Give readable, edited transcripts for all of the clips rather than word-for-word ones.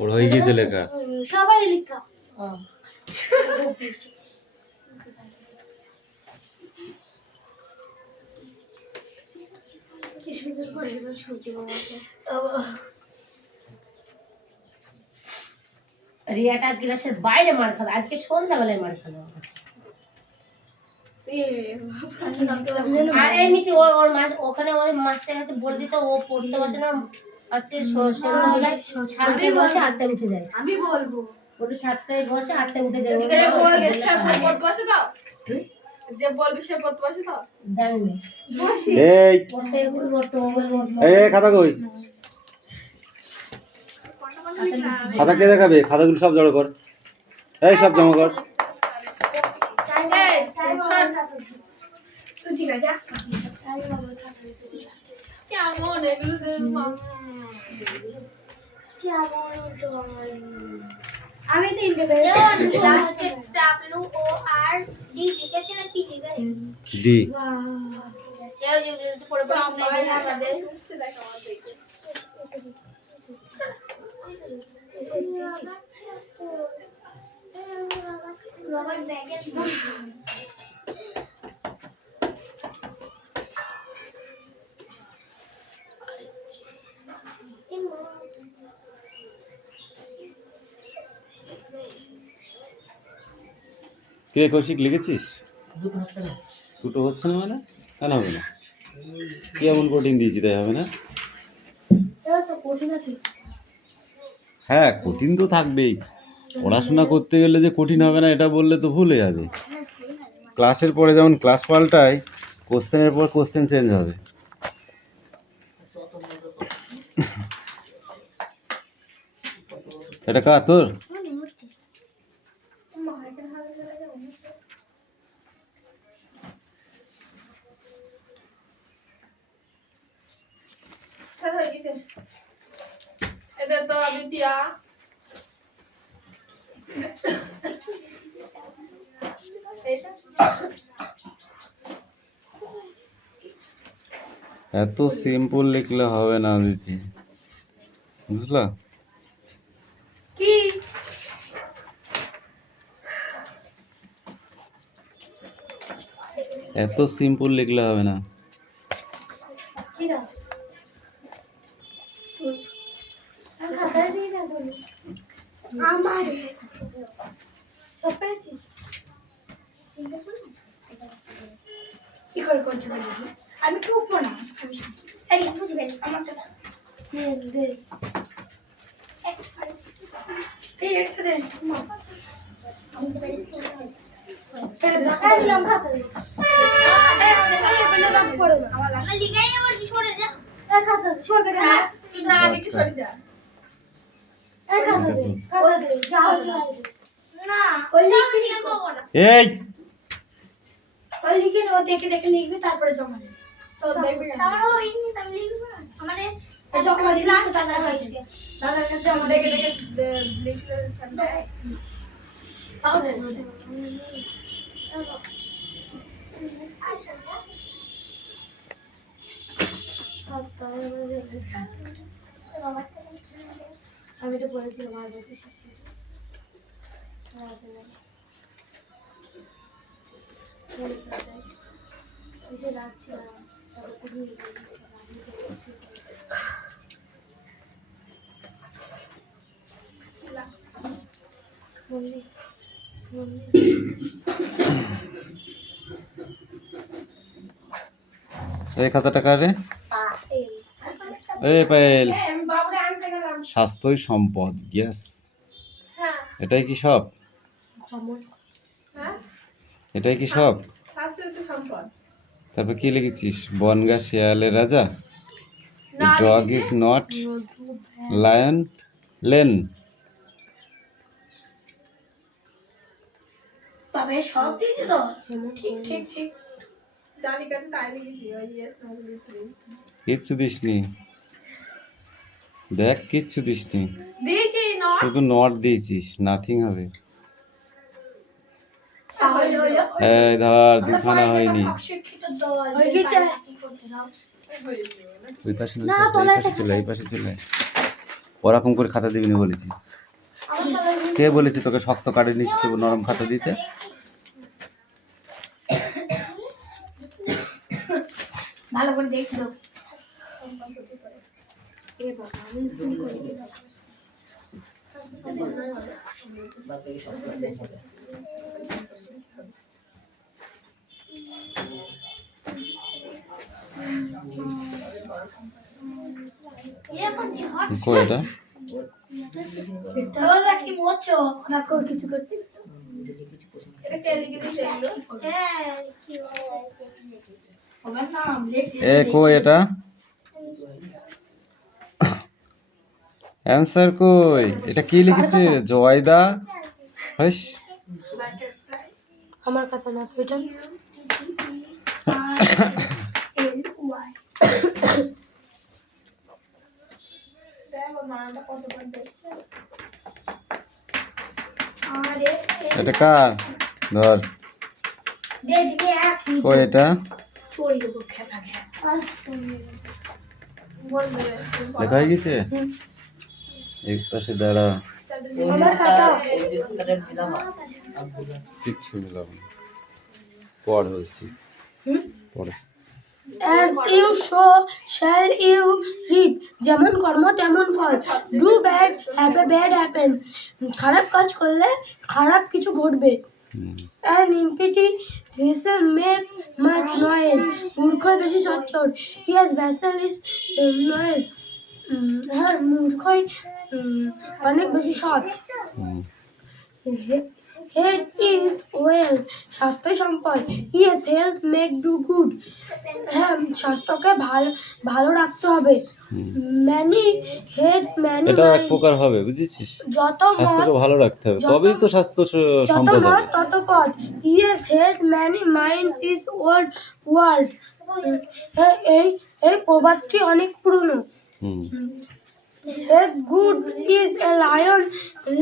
ওর হয়ে গিয়েছে লেখা। সবাই লেখা। কি সুন্দর করে একদম সূর্য বাবা আছে। রিয়াটা ক্লাসের বাইরে মার খাবে, আজকে সন্ধ্যাবেলায় মার খাবে। আর এমনিতে ওর মাছ ওখানে ওই মাস্টার কাছে বলবি তো, ও পড়তে বসে না হচ্ছে সন্ধ্যাবেলায় 7টায় বসে 8টায় উঠে যায়। আমি বলবো ওটা 7টায় বসে 8টায় উঠে যায়। যে বলবে সে পড়তে বসে দাও, যে বলবে সে পড়তে বসে দাও, জানি না এই পড়তে পড়তে এই খাতা কই? খাতা কে দেখাবে? খাতাগুলো সব জড়ো কর, এই সব জমা কর। তুই ঠিক আছে কেমন এগুলো আমি তিনটে লাস্টে ডাব্লিউ ও আর ডি লিখেছি না টি লিখেছি ডি সেও যে পড়ে পড়ে শুনে আমাদের রবার ব্যাগে কে কৌশিক লিখেছিস? দুটো হচ্ছে না মানে? কেন হবে না? কি এমন কঠিন দিয়েছি তাই হবে না? হ্যাঁ কঠিন তো থাকবেই, পড়াশোনা করতে গেলে যে কঠিন হবে না এটা বললে তো ভুলে যাবে। ক্লাসের পরে যেমন ক্লাস পাল্টায়, কোশ্চেনের পর কোশ্চেন চেঞ্জ হবে। এটা কার তোর? স্যার হয়ে গেছে এদের তো দ্বিতীয়া এইটা এত সিম্পল লিখলে হবে না দিদি, বুঝলা? কি এত সিম্পল লিখলে হবে না। কি না আমি খাতা দিই না বলি আমার সব পেরেছিস কি করে করছো আমি ঠুকবো না আমি এই বুঝে গেছি আমার কথা দে এই একটা দে আমি তো পেরেছি দিলাম খাতা দে আমার লাস্ট লিখাই আবার সরে যা এই খাতা সরে যা তুই না লিখে সরে যা এই খাতা দে যা না ওই লিখে তো বলা এই ওই লিখে ও দেখে দেখে লিখবি তারপরে জমা দেবে তো দেখবি তারপরে ওই আমি লিখবো না আমারে জমা দিলাম দাদা হয়েছে দাদার কাছে যেমন আমার দেখে দেখে লিখলে ছাড়বে তাও দে আমি তো বলেছিলাম আর বলছি রাখছিলাম এই খাতাটা কার রে? এই পায়েল, আমি বাবুরে আনতে গেলাম স্বাস্থ্যই সম্পদ, গ্যাস। হ্যাঁ এটাই কি সব? হ্যাঁ এটাই কি সব? স্বাস্থ্য তো সম্পদ তারপর কি লিখেছিস? বনগা শিয়ালের রাজা, না dog is not lion lane. তবে সব দিয়েছে তো ঠিক ঠিক ঠিক জানি কাছে তাই লিখেছি ওই ইয়েস নো লিখেছি কিচ্ছু দিসনি, দেখ কিচ্ছু দিসনি, দিয়েছি নট শুধু নট দিয়েছিস, নাথিং হবে। তাহলে হলো এই ধর দুখানা হয়নি। অশিক্ষিত দল হয়ে গেছে কি করতে দাও ওই পাশে না, না, তলায় এই পাশে চলে, এই পাশে চলে। ওরকম করে খাতা দিবি না বলেছি। আমার চালাকি কে বলেছে তোকে শক্ত কাঠের নিচে নরম খাতা দিতে? ভালো করে দেখো। এ বাবা আমি ভুল করেছি বাবা। কো এটা? ওরা কি মোচো রাখো কিছু করছি। এটা কে লিখে দিয়েছে এগুলো? হ্যাঁ কি আমার নাম লেখছে। এ কো এটা? অ্যান্সার কই? এটা কি লিখেছে? জয়দা। হাস, বাটারফ্লাই আমার কথা না তো এটা। LY দেখো মানাটা কতবার দেখছে। RS এটা কার? ধর। দেখবে একই কই এটা? চড়ি দেবো খেপা খেপা। বল দেবে। লেখা হয়ে গেছে? এক পাশে দাঁড়া। আমার খাতা কিচ্ছু মিলাম না। পড় হয়েছি। পড়ে। As you sow shall you reap, যেমন কর্ম তেমন ফল। Do bad have a bad happen, খারাপ কাজ করলে খারাপ কিছু ঘটবে। হুম। An empty vessel make much noise, মূর্খ বেশি সচ্চর। Yes, vessel is noise, হ্যাঁ মূর্খই অনেক বেশি সৎ। হুম। Health is wealth, স্বাস্থ্য সম্পদ। Yes, health make do good, হ্যাঁ স্বাস্থ্যকে ভালো ভালো রাখতে হবে। হুম। Many heads many এটা এক minds, প্রকার হবে, বুঝেছিস? যত স্বাস্থ্যকে মত ভালো রাখতে হবে, যত- তবেই তো স্বাস্থ্য যত সম্পদ মত হবে। তত পথ। Yes, health many minds is old world, হ্যাঁ এই প্রবাদটি অনেক পুরনো। হুম। Health good is a lion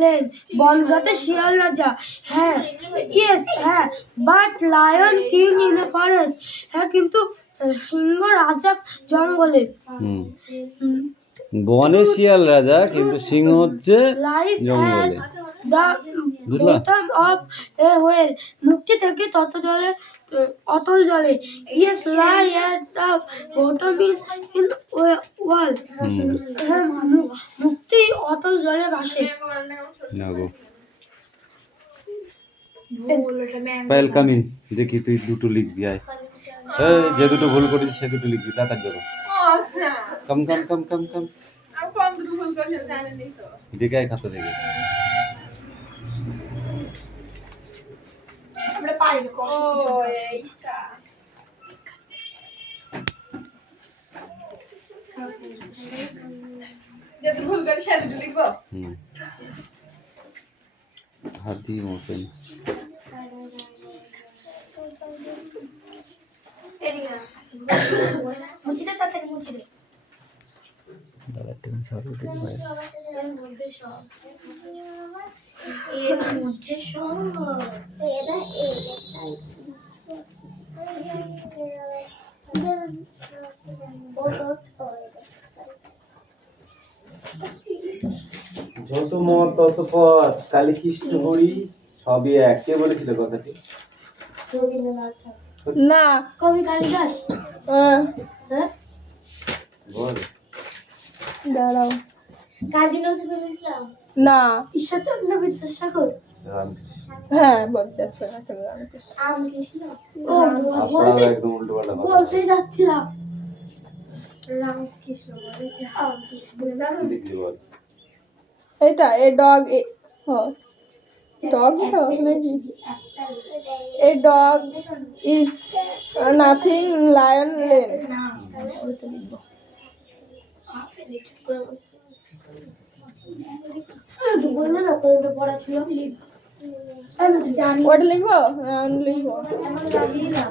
len, বনগাতে শিয়াল রাজা। হ্যাঁ yes হ্যাঁ, but lion king in a forest, হ্যাঁ কিন্তু সিংহ রাজা জঙ্গলে। হুম। হুম, বনে শিয়াল রাজা, কিন্তু সিংহ হচ্ছে lies জঙ্গলে। at the বুঝলা? bottom of a well, মুক্তি থেকে তত জলে অতল জলে। Yes, lie at the bottom in well, হুম। হ্যাঁ মুক্তি অতল জলে ভাসে। না গো। পায়েল কামিন, দেখি তুই দুটো লিখবি আয়। এই যে দুটো ভুল করেছিস সে দুটো লিখবি, তাড়াতাড়ি দেবো। আচ্ছা কম কম কম কম কম। আমি কম দুটো ভুল করছি জানেনই তো। দেখে আয় খাতা থেকে। আমরা পারি না, ও কষ্ট এইটা যে তুই ভুল করছিস সে দুটো লিখবো। হুম। হাদি মোসেন। মুছি দে তাড়াতাড়ি মুছি দে। এর মধ্যে সব যত মত তত পথ, কালী কৃষ্ণ হরি সবই এক। কে বলেছিল কথাটি? না কবি কালিদাস। হ্যাঁ বল। দাঁড়াও কাজী নজরুল ইসলাম, না ঈশ্বরচন্দ্র বিদ্যাসাগর, রামকৃষ্ণ। হ্যাঁ বলছি আচ্ছা রামকৃষ্ণ। রামকৃষ্ণ। ও আপনারা একদম উল্টো পাল্টা কথা বলতে যাচ্ছিলাম রামকৃষ্ণ বলেছে রামকৃষ্ণ। লিখলি বল। এটা এ ডগ ডগ তো নাকি a dog is nothing lion lane. না ওই তো লিখবো বললে না কোনটা পড়া ছিল আমি তো জানি ওটা লিখবো লিখবো না।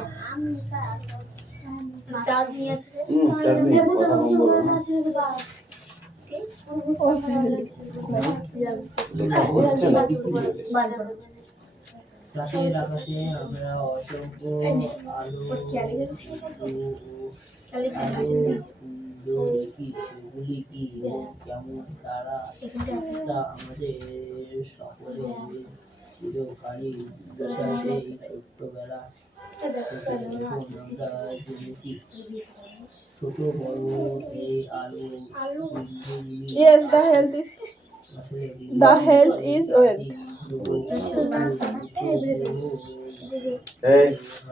চাঁদনি আছে, চাঁদনি, নেবো তো কথা কম কিছু বলো। মনে আছে বাস। লেখা হচ্ছে না। রাতের আকাশে আমরা অসংখ্য আলো দেখি, সেগুলি কি এবং কেমন তারা তা আমাদের সকলের চিরকালই জিজ্ঞাসাতে এই ছোট্টবেলা থেকে যখন আমরা জেনেছি ছোট বড় এই আলো বিন্দুগুলি Yes, আসলে the health is wealth. এই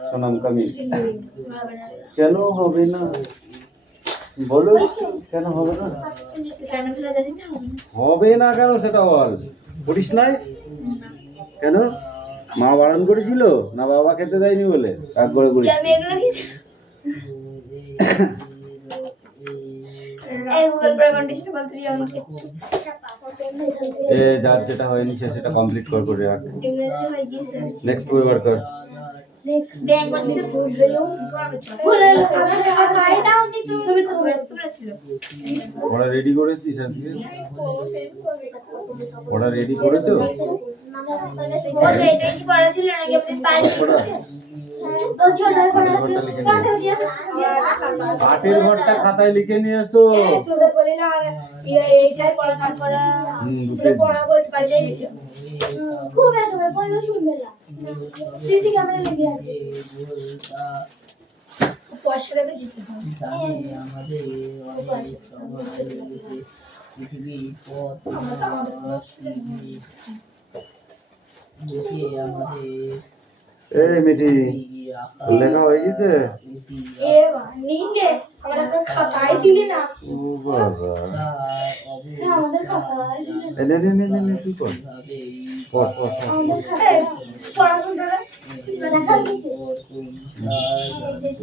সোনাম কামি কেন হবে না বলো কেন হবে না হবে না কেন সেটা বল করিস নাই কেন মা বারণ করেছিল না বাবা খেতে দেয়নি বলে রাগ করে করিস এ যার যেটা হয়নি সে সেটা কমপ্লিট করে রাখ নেক্সট ওয়েবার কর ওরা রেডি করেছিস আজকে ওরা রেডি করেছো পাটের ঘরটা খাতায় লিখে নিয়ে এসো খুব একেবারে বললেও শুনবে না সিসি ক্যামেরা লেগে আছে পয়সা দেবে দিতে হবে আমাদের অনেক সময় লেগেছে পৃথিবীর পথ দেখে আমাদের এই মিঠি লেখা হয়ে গেছে এ নিন্দে আমরা এখন খাতায় দিলি না ও বাবা আমাদের খাতায় দিলি না নে নে নে নে নে তুই কর পড় পড় পড় আমাদের খাতায় পড়াশোনা লেখা দিয়েছে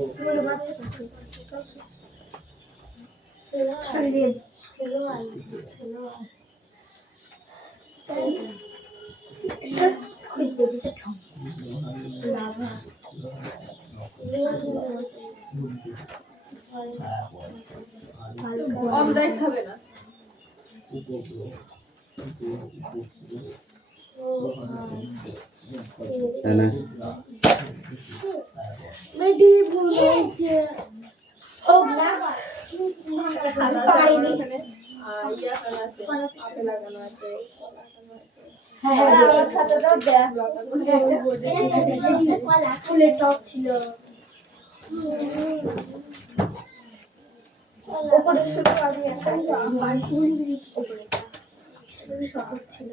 তোমার বাচ্চা তো সন্ধ্যে খুঁজতে দিতে অমদাই খাবে না এনে মেডি ভুল হয়েছে ও না পারিনি ইয়া ফেলা আছে আপেল লাগানো আছে হ্যাঁ আমার খাতাটাও দেখ ফুলের টপ ছিল ওপরে শুধু আমি একাই ওপরে শকট ছিল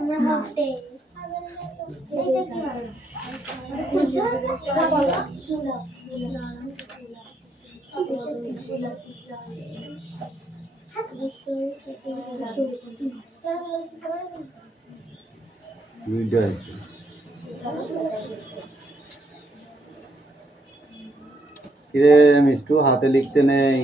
আমার হাতে দুইটা আছে কিরে মিষ্টু হাতে লিখতে নেই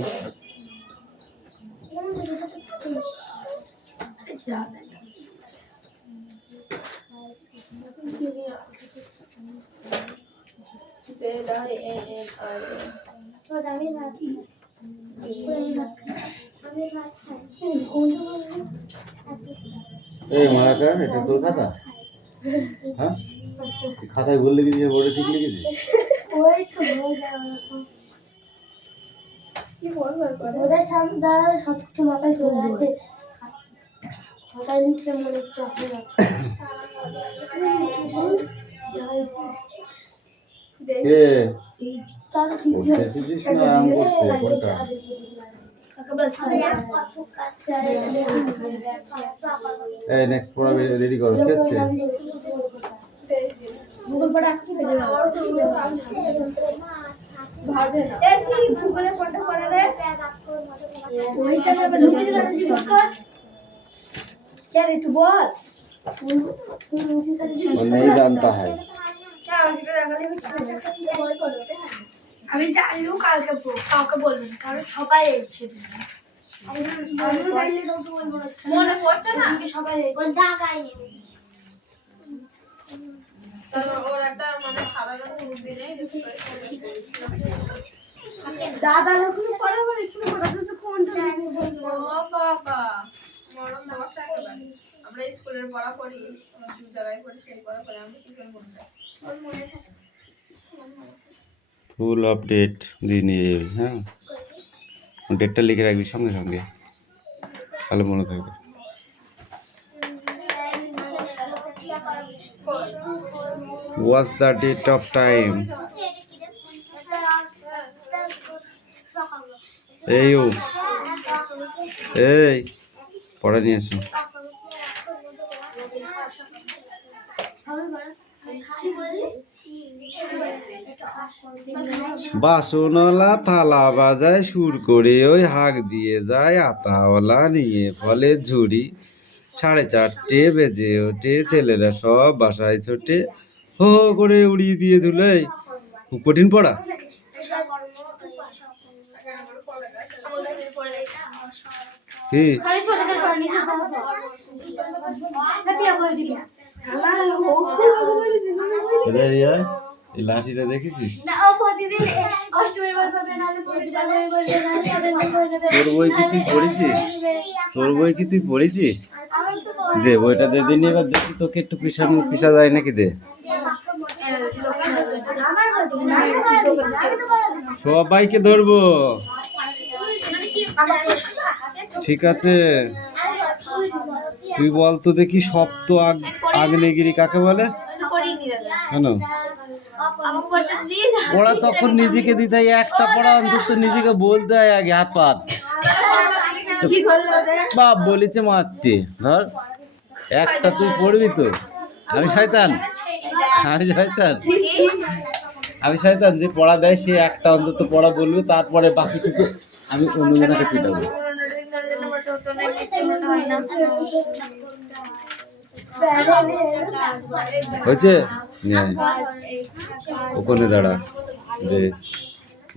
এই মারাকার এটা তোর খাতা হ্যাঁ তুই খাতায় ভুল লিখেছিস বোর্ডে ঠিক লিখেছিস ওই তো হয়ে যাবে কি বলবো ওদের সামনে দাঁড়ালে সব কিছু মাথায় চলে আসে মাথায় লিখতে মনে হচ্ছে হবে না কে চলো ঠিক পড়তে এসেছিস না আরাম করতে কোনটা এই নেক্সট পড়া রেডি করো কে আছে গুগল পড়া কি হয়ে যাবে ভাবে না এই কি গুগলে কোনটা পড়া রে ওইটা না ঢুকে গেল জিজ্ঞেস কর क्या रे तू बोल वो नहीं जानता है আমি জানলেও কালকে কাউকে বলবো না কারণ সবাই এসেছে মনে পড়ছে না সবাই দাগ আইনি তাহলে ওর একটা মানে সাধারণ বুদ্ধি নেই যে দাদা যখন পড়া বলে কি পড়াতে কোনটা ও বাবা মরম মশা একেবারে আমরা স্কুলের পড়া পড়ি দু জায়গায় পড়ি সেই পড়া পড়ি আমি কি করে বলতে ফুল আপডেট দিয়ে নিয়ে যাবি, হ্যাঁ ডেটটা লিখে রাখবি সঙ্গে সঙ্গে, তাহলে মনে থাকবে। What's the date of time? এই পড়া নিয়ে আসো। বাসনওয়ালা থালা বাজায় সুর করে ওই হাঁক দিয়ে যায়, আতাওয়ালা নিয়ে ফলে ঝুড়ি, 4:30 বেজে ওঠে, ছেলেরা সব বাসায় ছোটে, হো হো করে উড়িয়ে দিয়ে ধুলে। খুব কঠিন পড়া। কি কোথায় রিয়া? এই লাঠিটা দেখেছিস? তোর বই কি তুই পড়েছিস? তোর বই কি তুই পড়েছিস? দে বইটা দে দিন, এবার দেখি তোকে একটু পিসা যায় নাকি, দে। সবাইকে ধরবো, ঠিক আছে? তুই বল তো দেখি, সপ্ত আগ্নেয়গিরি কাকে বলে? কেন ওরা তখন নিজেকে দিতে হয়, একটা পড়া অন্তত নিজেকে বলতে হয় আগে, হাত পাত বাপ বলেছে মারতে। ধর একটা তুই পড়বি তো। আমি শয়তান যে পড়া দেয় সে একটা অন্তত পড়া বলবে, তারপরে বাকিটুকু আমি অন্যজনকে পিটাবো। হয়েছে? ওখানে দাঁড়া, রে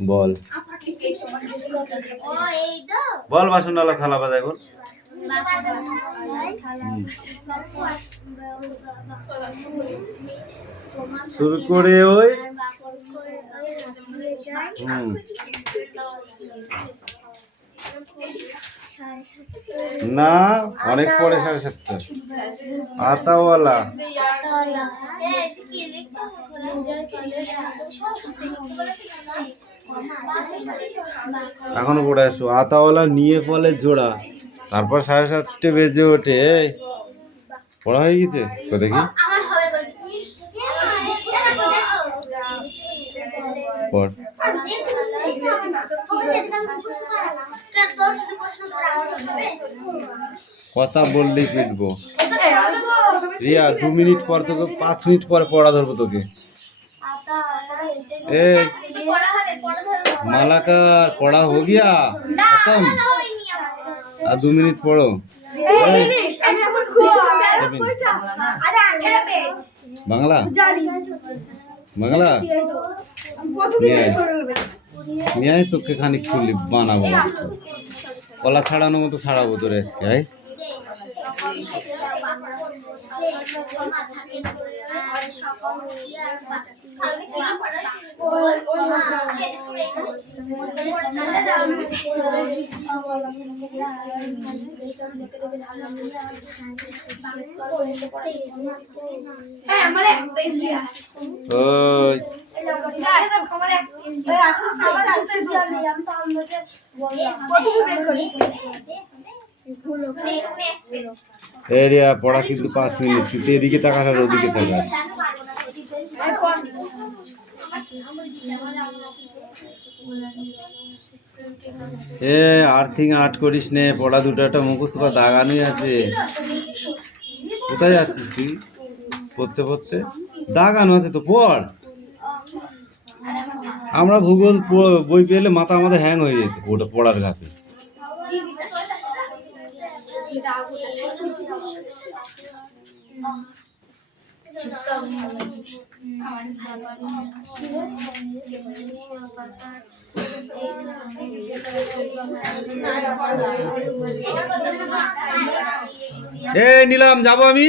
বল বাসনওয়ালা থালা বাজায় বল। শুরু করে ওই না, অনেক পরে 7:30। আতাওয়ালা এখনো পড়ে আসো। আতাওয়ালা নিয়ে ফলে জোড়া, তারপর 7:30 বেজে ওঠে। পড়া হয়ে গেছে তো দেখি পড়। কথা বললেই পিটবো। রিয়া 2 মিনিট পর তোকে, 5 মিনিট পরে পড়া ধরবো তোকে। ए मालाकार पढ़ा हो गया खत्म। 2 मिनट पढ़ो। बांग्ला बांग्ला নিয়ে তোকে খানিক খুলি বানাবো, কলা ছাড়ানোর মতো ছাড়াবো তোর আজকে। এরিয়া পড়া কিন্তু 5 মিনিট, কিন্তু এদিকে তাকাস আর ওদিকে তাকাস। আর্থিং আর্ট করিস নে, পড়া দুটো মুখস্থ করা দাগানোই আছে। কোথায় যাচ্ছিস তুই? পড়তে পড়তে দাগানো আছে তো, পড়। আমরা ভূগোল বই পেলে মাথা আমাদের হ্যাং হয়ে যেত ওটা পড়ার ঘাতে। নিলাম যাবো আমি।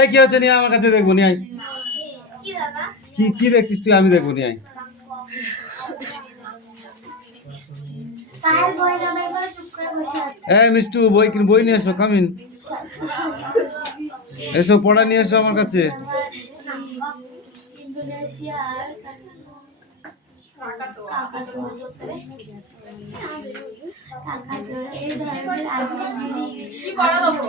এই কি হচ্ছে নিয়ে আমার কাছে দেখবো নিয়ে আয়। কি কি দেখছিস তুই? আমি দেখবো নিয়ে আয়। এই মিষ্টু বই নিয়ে এসো, কামিন। এসো পড়া নিয়ে এসো আমার কাছে। কি পড়া দেবো?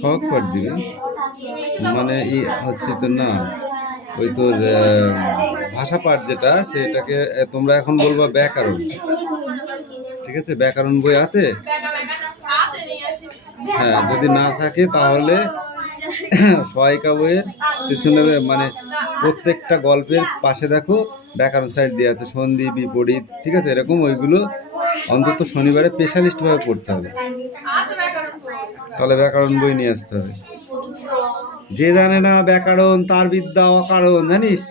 শখ পাঠ দিবে মানে হচ্ছে তো না, ওই তোর ভাষা পাঠ যেটা সেটাকে তোমরা এখন বলবা ব্যাকরণ। ঠিক আছে, ব্যাকরণ বই আছে? আছে নিয়ে আসি। হ্যাঁ, যদি না থাকে তাহলে সহায়িকা বইয়ের পেছনে মানে প্রত্যেকটা গল্পের পাশে দেখো ব্যাকরণ সাইড দিয়ে আছে, সন্ধি বিপরীত। ঠিক আছে, এরকম ওইগুলো অন্তত শনিবারে স্পেশালিস্ট ভাবে পড়তে হবে। আছে ব্যাকরণ বই। তাহলে ব্যাকরণ বই নিয়ে আসতে হবে। যে জানে না ব্যাকরণ তার বিদ্যা অকারণ, জানিস?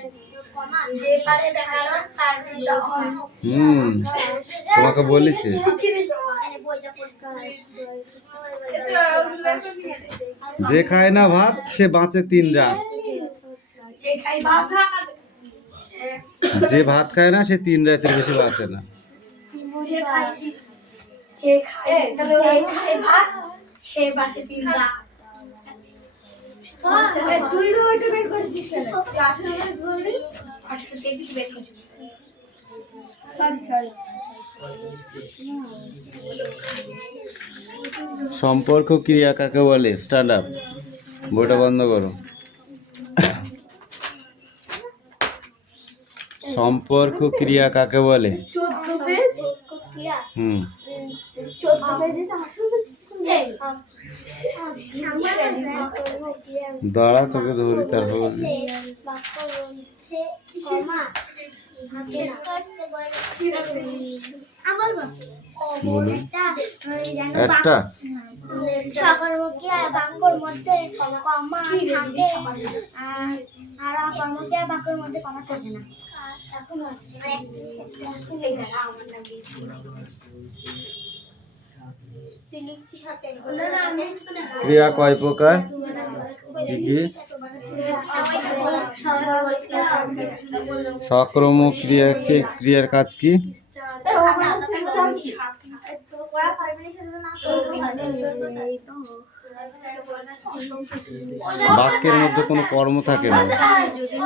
তোমাকে বলেছে। এতে ওগুলো একটা নিয়ে নে। যে খায় না ভাত সে বাঁচে 3 রাত। যে ভাত খায় না সে 3 রাতের বেশি বাঁচে না। তুই ওইটা বের করেছিস কেন? 18 বললি 18 তেইশ বের করেছিস। সরি সম্পর্ক ক্রিয়া কাকে বলে? স্ট্যান্ড আপ, বইটা বন্ধ করো। সম্পর্ক ক্রিয়া কাকে বলে? 14 পেজ। হুম 14 পেজে তো 18 পেজ দাঁড়া তোকে ধরি তারপর বলবি। বলুন একটা সকর্মকে বাক্যর মধ্যে কমা থাকে আর অকর্মকে বাক্যর মধ্যে কমা থাকে না। ক্রিয়া কয় প্রকার? কি কি? সকর্মক ক্রিয়ার কাজ কি? বাক্যের মধ্যে কোনো কর্ম থাকে না,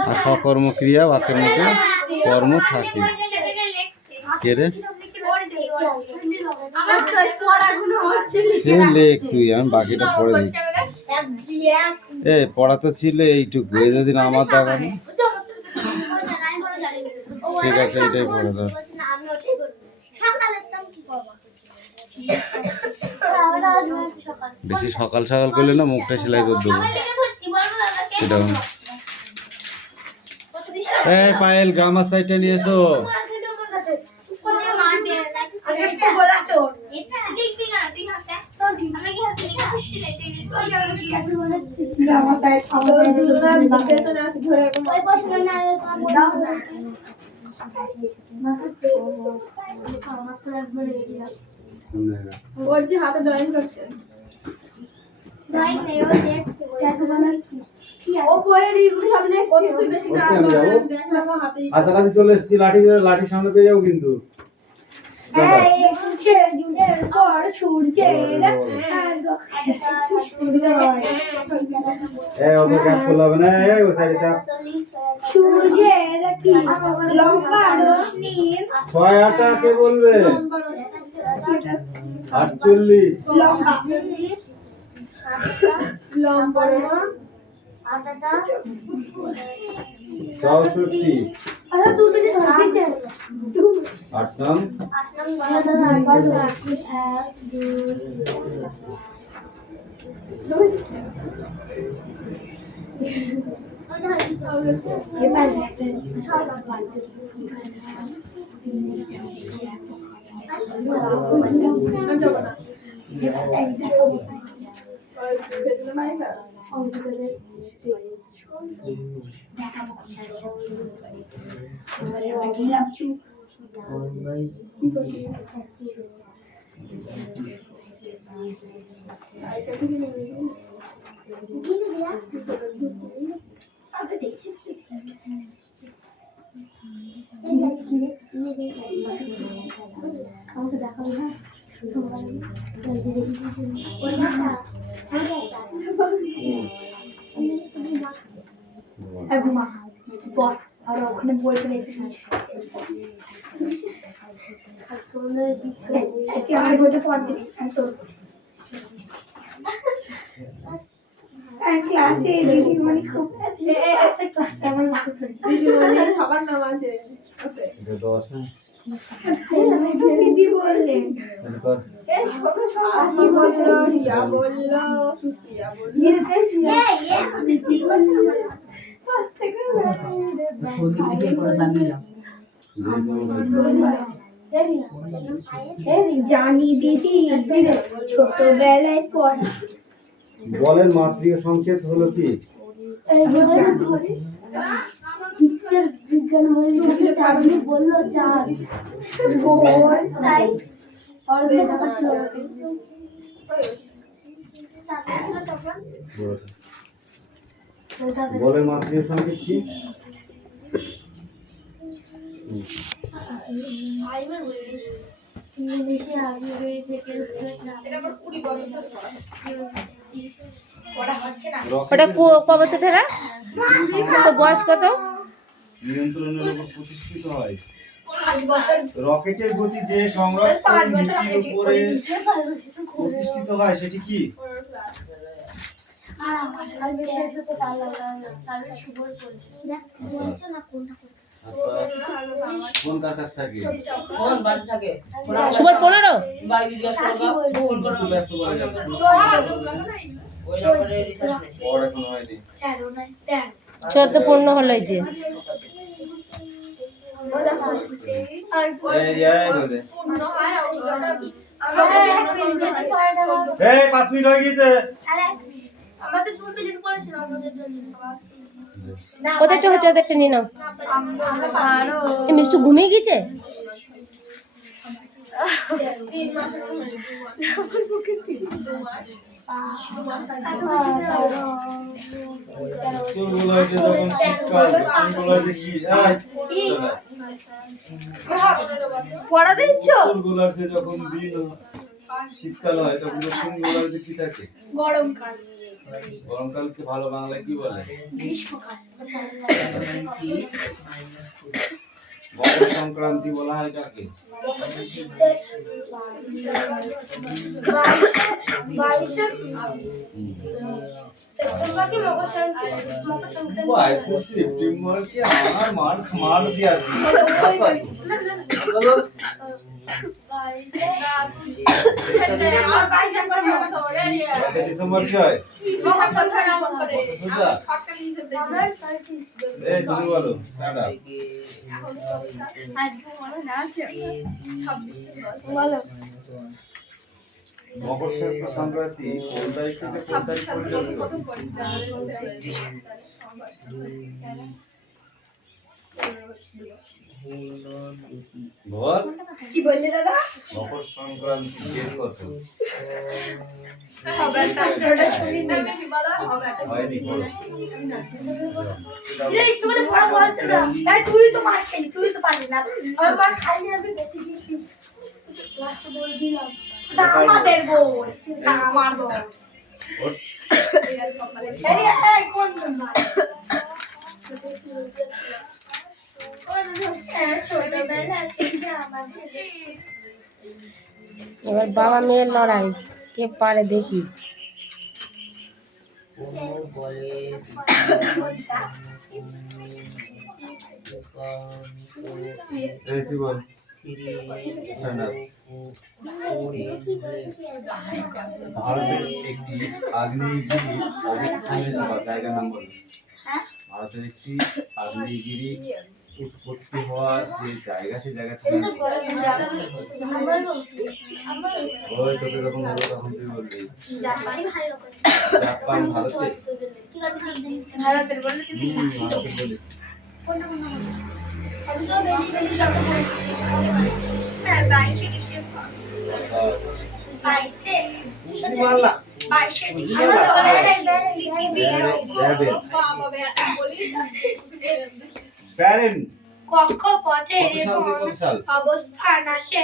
আর সকর্ম ক্রিয়া বাক্যের মধ্যে কর্ম থাকে। কে রে? সে লেখ তুই, আমি বাকিটা পড়ে দিই। পড়া তো ছিল এইটুকু, এই যদি আমার দাদা না। ঠিক আছে, এটাই পড়ে দাও। বেশি সকাল সকাল করলে না মুখটা সেলাই করে দেবো। সেটা পায়েল গ্রামার সাইডটা নিয়ে এসো। বলছি হাতে ড্রয়িং করছে। ও বইয়ের এইগুলো সব লিখছে। তুই বেশি দেখ না হাতেই। কাছাকাছি চলে এসেছি, লাঠির সামনে পেয়ে যাবো কিন্তু। অত গ্যাপ করলে হবে না, ও সাইডে চাপ। সূর্যের কি লম্বা রশ্মির 6 কে বলবে? 48 লম্বা লম্বা 64 আরে দুটো যে ধরছে 8 নাম দেখাবো আমাকে দেখাবো না ঘুমা বল আর ওখানে বই করে আমার বইটা পড়তে তো ক্লাসে দিদিমণি খুব ক্লাসে আমার নাম দিদিমণি সবার নাম আছে ওতে। এটা 10 না দিদি বললেন আসমা বললো, রিয়া বললো, সুপ্রিয়া বললো। জানি দিদি ছোটবেলায় পড়া বলের মাতৃ সংকেত হলো কি? শিক্ষার বিজ্ঞান বই চাঁদনি বললো চাঁদ তাই বলের মাতৃ সংকেত কি? ইংলিশে আগে থেকে এটা আমার 20 বছর ধরে পড়া হচ্ছে। ওটা ক বছর ধরে? তো বয়স কত? নিয়ন্ত্রণের উপর প্রতিষ্ঠিত হয়। 5 বছর। রকেটের গতি যে সংরক্ষণ নীতির উপরে প্রতিষ্ঠিত হয় সেটি কি? আর আমার বিষয় তো তাহলে শুভর বলছে না কোনটা কোন কার কাছ থাকে? সুবল 15? ব্যস্ত করে যাবে। পড় এখন হয়নি। 14 15 হলো এই যে। এই বলে। পূর্ণ হয় এই 5 মিনিট হয়ে গেছে। আমাদের 2 মিনিট করেছিল আমাদের জন্য ওদেরটা হচ্ছে ওদেরটা নিয়ে নাও। এই মিষ্টি ঘুমিয়ে গেছে? 3 মাসের হয়নি 2 মাস। তোর বলাইতে যখন শীতকাল আমি বলাইতে কি? পড়া দিচ্ছ তোর গোলার্ধে যখন দিন শীতকাল হয় তখন দক্ষিণ গোলার্ধে কি থাকে? গরমকাল গরমকালকে ভালো বাংলায় কি বলে? গ্রীষ্মকাল মকর সংক্রান্তি বলা হয় কাকে? 22 সেপ্টেম্বর কি মকর সংক্রান্তি 22 সেপ্টেম্বর কি আমার মার দিয়া দি ডিসেম্বর কি হয়? সামার সলস্টিস এই তুমি বলো স্টার্ট আপ। আজকে মনে না আছে বলো মকর সংক্রান্তি কোন তারিখ থেকে কোন তারিখ পর্যন্ত? বল কি বললে দাদা মকর সংক্রান্তি ডেট কত? ওটা শুনিনি হয়নি বলো। এই ইচ্ছে করে পড়া বলছ না এই তুই তো মার খেলি তুই তো পারবি না আমার মার খাইনি আমি বেঁচে গেছি লাস্ট বল দিলাম না আমাদের গোল না আমার গোল ওঠ। এই কোন নাম্বার ছোটবেলা থেকে আমাদের এবার বাবা মেয়ের লড়াই, কে পারে দেখি। এই তুই বল স্ট্যান্ড আপ। ভারতের একটি আগ্নেয়গিরি অবস্থানের বা জায়গার নাম বল। ভারতের একটি আগ্নেয়গিরি উৎপত্তি হওয়া যে জায়গা সেই জায়গা থেকে ওই তোকে যখন বলবো তখন তুই বলবি জাপান ভারতে ভারতের বলে তুমি ভারতে বলিস আমি তো বেশি বেশি শত বলছি হ্যাঁ বাইশে কিসে বাইশে বুঝতে পারলা 22 বাবা বলি প্যারেন্ট কক্ষপথের কত সাল থেকে কত সাল? অবস্থান আসে